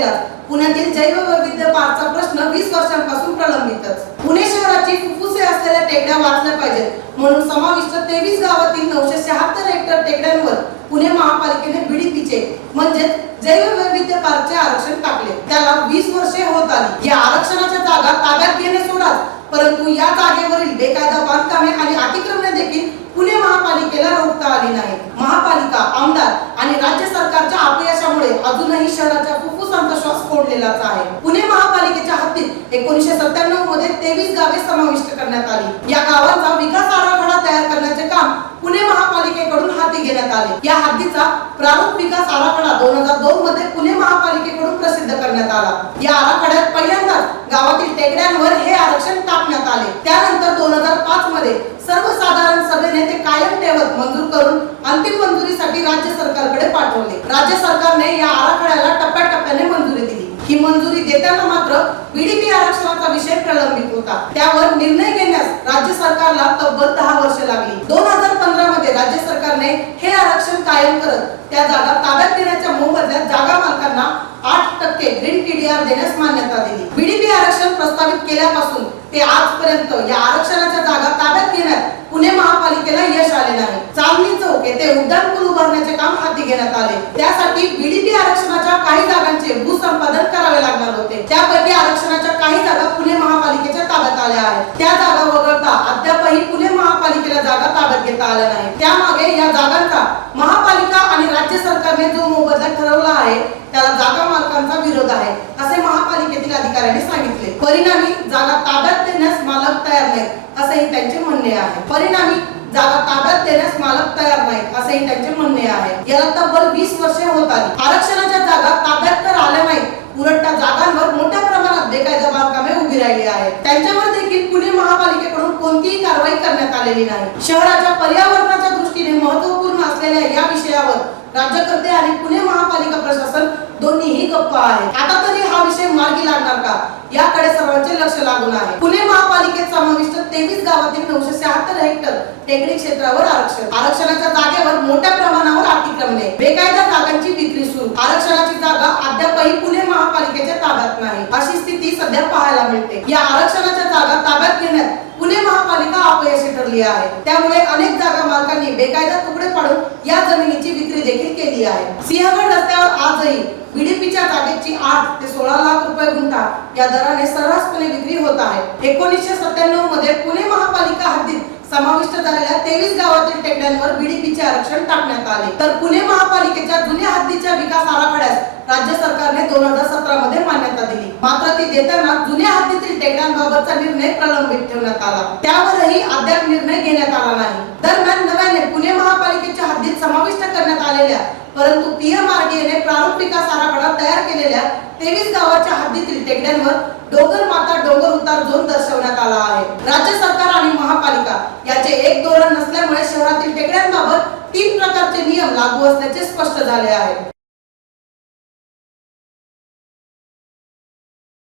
असलेला पुण्यातील जैववैविध्य पार्कचा प्रश्न वीस वर्षांपासून प्रलंबितच. पुणे शहराची फुफ्फुसे असलेल्या टेकड्या वाचल्या पाहिजेत. म्हणून समाविष्ट तेवीस गावातील नऊशे शहात्तर हेक्टर टेकड्यांवर पुणे महापालिकेने बीडीपीचे म्हणजेच जैववैविध्य पार्कचे आरक्षण टाकले. त्याला वीस वर्षे होत आली. या आरक्षणाच्या जागा ताब्यात घेणे सोडाच. परंतु या जागेवरील बेकायदा बांधकामे आणि अतिक्रमणे देखील पुणे महापालिकेला रोखता आली नाही महापालिका आमदार आणि राज्य सरकारच्या अपयशामुळे अजूनही शहराच्या फुफ्फुसांचा आहे. पुणे महापालिकेच्या हद्दीत एकोणीशे सत्त्याण्णवमध्ये तेवीस गावे समाविष्ट करण्यात आली. या गावांचा विकास आराखडा तयार करण्याचे काम पुणे महापालिकेकडून हाती घेण्यात आले. या हद्दीचा प्रारूप विकास आराखडा दोन हजार दोन मध्ये पुणे महापालिकेकडून प्रसिद्ध करण्यात आला. या आराखड्यात पहिल्यांदाच गावातील टेकड्यांवर हे आरक्षण टाकण्यात आले. त्यानंतर दोन हजार पाच मध्ये सर्वसाधारण सभेने ते कायम ठेवत मंजूर करून अंतिम मंजुरीसाठी राज्य सरकारकडे पाठवले. राज्य सरकारने या आराखड्या टप्प्याटप्प्याने मंजुरी दिली ही मंजुरी देताना मात्र बीडीपी आरक्षणाचा विषय प्रलंबित होता. त्यावर निर्णय घेण्यास राज्य सरकारला तब्बल दहा वर्ष लागली. दोन हजार पंधरा मध्ये राज्य सरकारने हे आरक्षण कायम करत त्या जागा ताब्यात देण्याच्या मोबदल्यात जागा मालकांना आठ टक्के ग्रीन टीडीआर देण्यास मान्यता दिली. बीडीपी आरक्षण प्रस्तावित केल्यापासून ते आजपर्यंत या आरक्षणाच्या जागा ताब्यात घेण्यात पुणे महा संस्थेला यश आले नाही. चांदणी चौक येथे उड्डाण पूल उभारण्याचे काम हाती घेण्यात आले. त्यासाठी बीडीपी आरक्षणाच्या काही जागांचे भूसंपादन करावे लागणार होते. त्यापैकी आरक्षणाच्या काही जागा पुणे महापालिकेच्या ताब्यात आल्या आहेत. त्या जागा वगळता अद्यापही पुणे महापालिकेला जागा ताब्यात घेता आल्या नाही. त्यामागे या जागांचा महापालिका आणि राज्य सरकारने जो मोबदला ठरवला आहे त्याला जागा मालकांचा विरोध आहे असे महापालिकेतील अधिकाऱ्यांनी सांगितले. परिणामी जागा ताब्यात देण्यास मालक तयार नाहीत असेही त्यांचे म्हणणे आहे. परिणामी जागा ताब्यात देण्यास मालक तयार नाही असेही त्यांचे म्हणणे आहे. याला तब्बल वीस वर्षे होत आली. आरक्षणाच्या जागा ताब्यात तर आल्या नाहीत उलट त्या जागांवर मोठ्या प्रमाणात बेकायदा बांधकामे उभी राहिली आहेत. त्यांच्यावर देखील पुणे महापालिकेकडून कोणतीही कारवाई करण्यात आलेली नाही. शहराच्या पर्यावरणाच्या दृष्टीने महत्त्वपूर्ण असलेल्या या विषयावर राज्यकर्ते आणि पुणे महापालिका प्रशासन दोन्हीही गप्प आहे आता तरी हा विषय मार्गी लागणार का? याकडे सर्वांचे लक्ष लागून आहे. पुणे महापालिकेत समाविष्ट तेवीस गावातील नऊशे शहात्तर हेक्टर टेकडी क्षेत्रावर आरक्षण. आरक्षणाच्या जागेवर मोठ्या प्रमाणावर अतिक्रमणे. बेकायदा जागांची विक्री सुरू. आरक्षणाची जागा अद्यापही पुणे महापालिकेच्या ताब्यात नाही. अशी स्थिती सध्या पाहायला मिळते. या आरक्षणाच्या जागा ताब्यात घेण्यात पुणे महापालिका अपयशी ठरली आहे. त्यामुळे अनेक जागा मालकांनी बेकायदा तुकडे पाडून या जमिनीची विक्री देखील केली आहे. सिंहगड रस्त्यावर आजही बीडीपीच्या जागेची आठ ते सोळा रुपये गुंठा या दराने सर्रासपणे विक्री होत आहे. एकोणीसशे सत्त्याण्णवमध्ये पुणे महापालिका हद्दीत समाविष्ट झालेल्या तेवीस गावातील टेकड्यांवर बीडीपीचे आरक्षण टाकण्यात आले. तर पुणे महापालिकेच्या जुन्या हद्दीच्या विकास आराखड्यास राज्य सरकारने दोन हजार सतरा मध्ये मान्यता दिली. मात्र ती देताना जुन्या हद्दीतील टेकड्यांबाबतचा निर्णय प्रलंबित ठेवण्यात आला. त्यावरही अद्याप निर्णय घेण्यात आला नाही. दरम्यान नव्याने पुणे महापालिकेच्या हद्दीत समाविष्ट करण्यात परंतु पीएमआरडीएने प्रारूप विकास आराखडा तयार केलेल्या तेवीस गावाच्या हद्दीतील टेकड्यांवर डोंगर माता डोंगर उतार झोन दर्शवण्यात आला आहे. राज्य सरकार आणि महापालिका याचे एक धोरण नसल्यामुळे शहरातील टेकड्यांबाबत तीन प्रकारचे नियम लागू असल्याचे स्पष्ट झाले आहे.